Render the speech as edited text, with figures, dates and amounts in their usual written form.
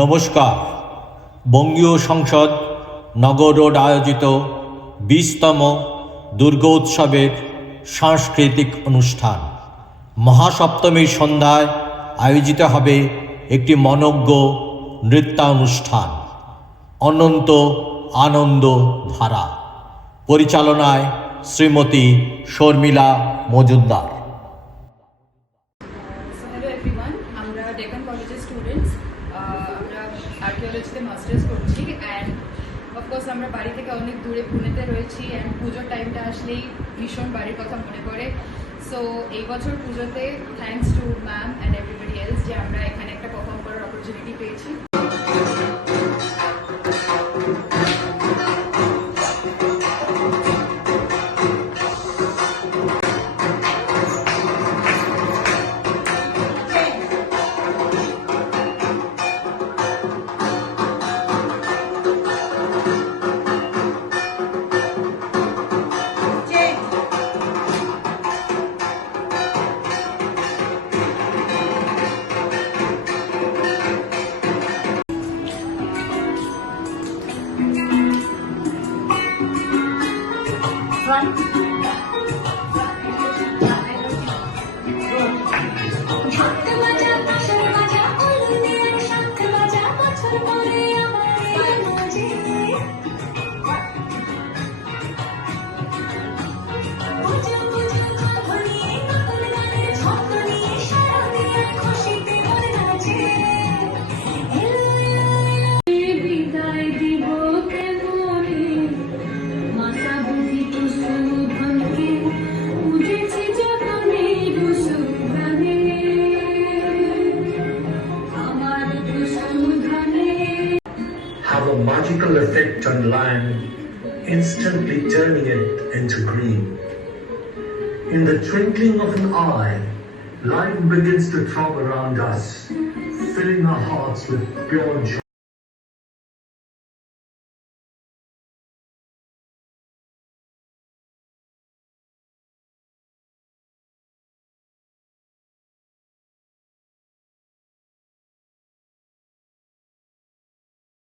নমস্কার। বঙ্গীয় সংসদ নগর রোড আয়োজিত 20তম দুর্গোৎসবের সাংস্কৃতিক অনুষ্ঠান মহাসপ্তমীর সন্ধ্যায় আয়োজিত হবে একটি মনোজ্ঞ নৃত্যানুষ্ঠান অনন্ত আনন্দ ধারা। পরিচালনায় শ্রীমতী শর্মিলা মজুমদার। হ্যালো এভরিওয়ান, আমরা ডেকান কলেজের স্টুডেন্টস। আমরা আর্কিওলজিতে মাস্টার্স করছি অ্যান্ড অফকোর্স আমরা বাড়ি থেকে অনেক দূরে পুনেতে রয়েছি অ্যান্ড পুজোর টাইমটা আসলেই ভীষণ বাড়ির কথা মনে পড়ে। সো এই বছর পুজোতে thanks to ma'am and everybody else যে আমরা এখানে একটা পারফর্ম করার অপরচুনিটি পেয়েছি। Have a magical effect on land, instantly turning it into green. In the twinkling of an eye, life begins to throb around us, filling our hearts with pure joy.